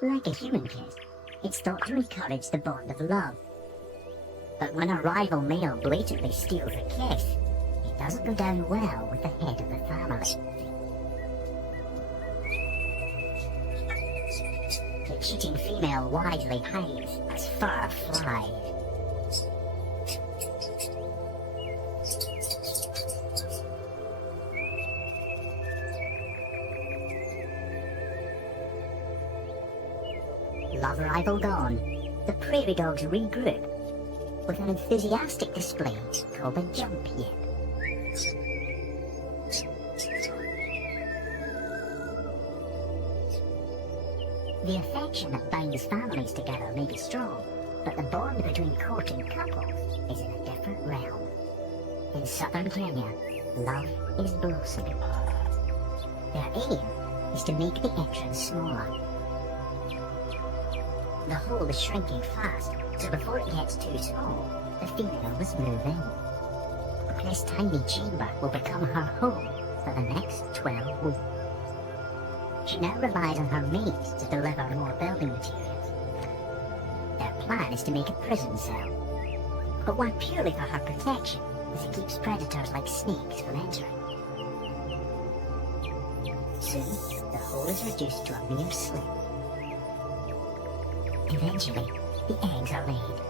Like a human kiss, it's thought to encourage the bond of love. But when a rival male blatantly steals a kiss, it doesn't go down well with the head of the family. The cheating female wisely hides as fur flies. Love rival gone, the prairie dogs regroup with an enthusiastic display called a jump yip. The affection that binds families together may be strong, but the bond between courting couples is in a different realm. In southern Kenya, love is blossoming. Their aim is to make the entrance smaller. The hole is shrinking fast, so before it gets too small, the female must move in. This tiny chamber will become her home for the next 12 weeks. She now relies on her mates to deliver more building materials. Their plan is to make a prison cell, but one purely for her protection, as it keeps predators like snakes from entering. Soon, the hole is reduced to a mere slit. Eventually, the eggs are laid.